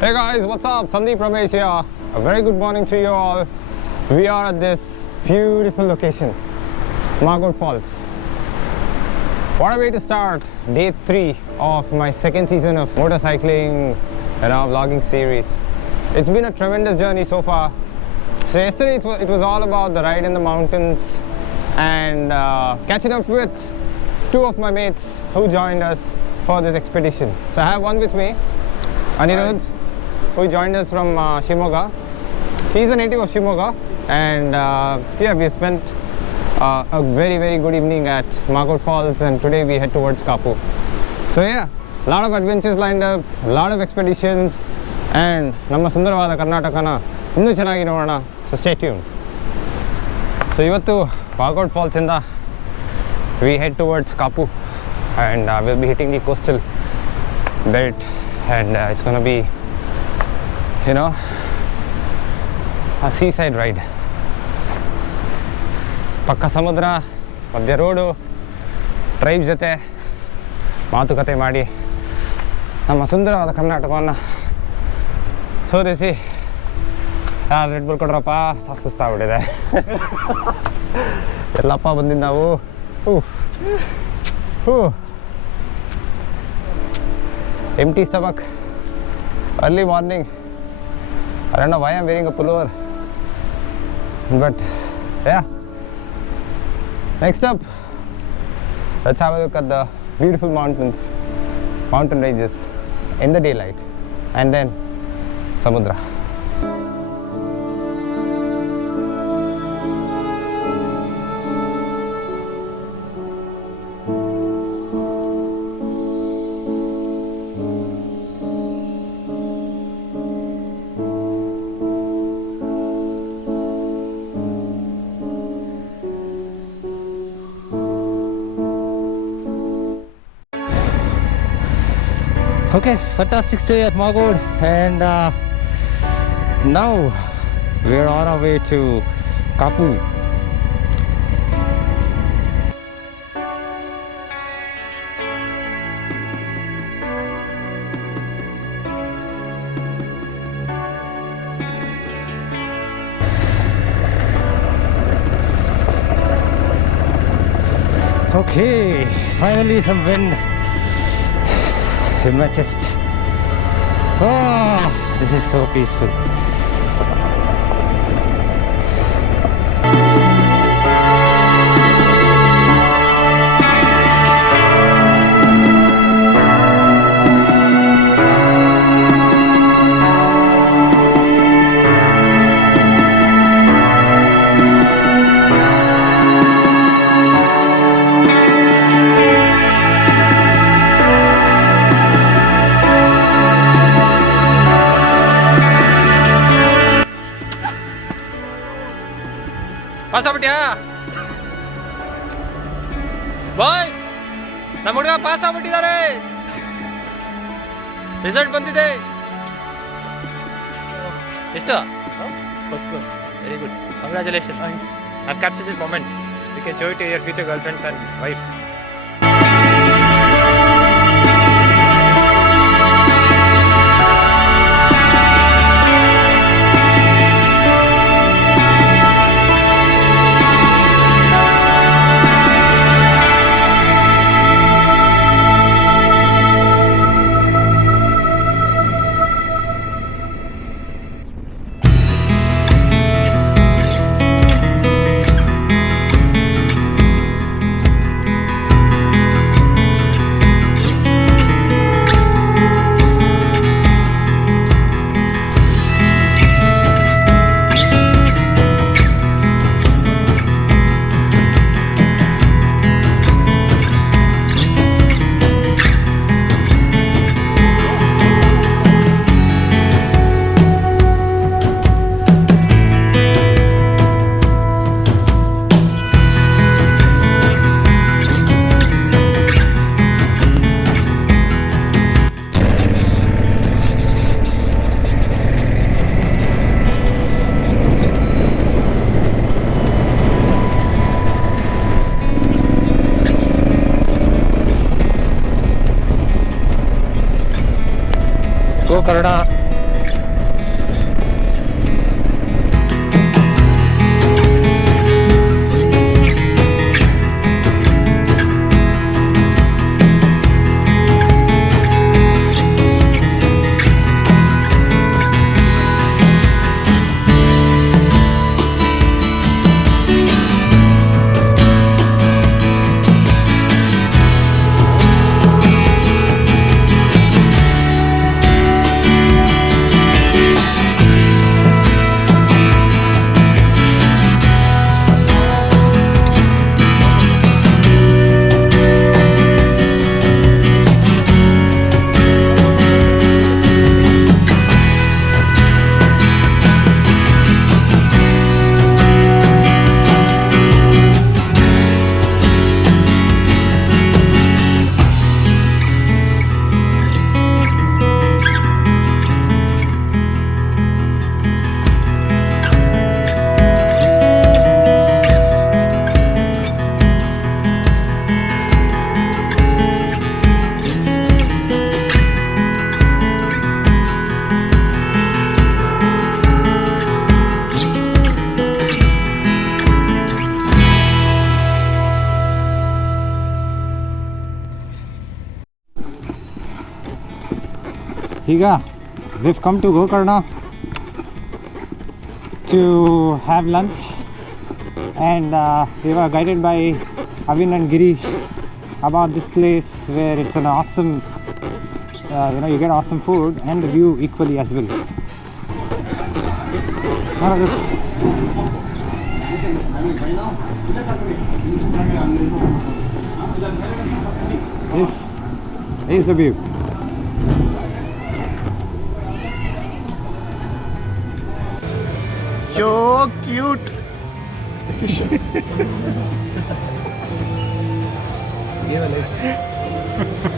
Hey guys, what's up? Sandeep, Ramesh here. A very good morning to you all. We are at this beautiful location, Magod Falls. What a way to start day 3 of my second season of motorcycling and our vlogging series. It's been a tremendous journey so far. So yesterday it was all about the ride in the mountains and catching up with 2 of my mates who joined us for this expedition. So I have one with me, Anirudh, who joined us from Shimoga. He's a native of Shimoga, and yeah, we spent a very good evening at Magod Falls, and today we head towards Kapu. So yeah, a lot of adventures lined up, a lot of expeditions, and ನಮ್ಮ ಸುಂದರವಾದ ಕರ್ನಾಟಕನ ಇನ್ನೂ ಚೆನ್ನಾಗಿ ನೋಡೋಣ. So stay tuned. So ಇವತ್ತು Magod Falls ಇಂದ we head towards Kapu, and we'll be hitting the coastal belt, and it's gonna be, you know, a seaside ride. ಪಕ್ಕ ಸಮುದ್ರ, ಮಧ್ಯ ರೋಡು, ಟ್ರೈಬ್ ಜೊತೆ ಮಾತುಕತೆ ಮಾಡಿ ನಮ್ಮ ಸುಂದರವಾದ ಕರ್ನಾಟಕವನ್ನು ಸೋರಿಸಿ ರೆಡ್ ಬುಲ್ ಕೊಡ್ರಪ್ಪ, ಸುಸ್ತಾಗ್ಬಿಟ್ಟಿದೆ. ಎಲ್ಲಪ್ಪ ಬಂದಿದ್ದು ನಾವು. Empty stomach, early morning. I don't know why I'm wearing a pullover, but yeah. Next up, let's have a look at the beautiful mountain ranges in the daylight, and then samudra. Okay, fantastic stay at Magod, and now we're on our way to Kapu. Okay, finally some wind in my chest. Oh, this is so peaceful. Pass ಆಗ್ಬಿಟ್ಯಾ boys? ನಮ್ಮ ಹುಡುಗ pass ಆಗ್ಬಿಟ್ಟಿದ್ದಾರೆ. Result ಬಂದಿದೆ. ಎಷ್ಟು? First class. Very good, congratulations. I've captured this moment. You can show it to your future girlfriends and wife. Gokarna Higa, we've come to Gokarna to have lunch, and we were guided by Avin and Girish about this place where it's an awesome, you get awesome food and the view equally as well. This is the view. So cute. Give a lift.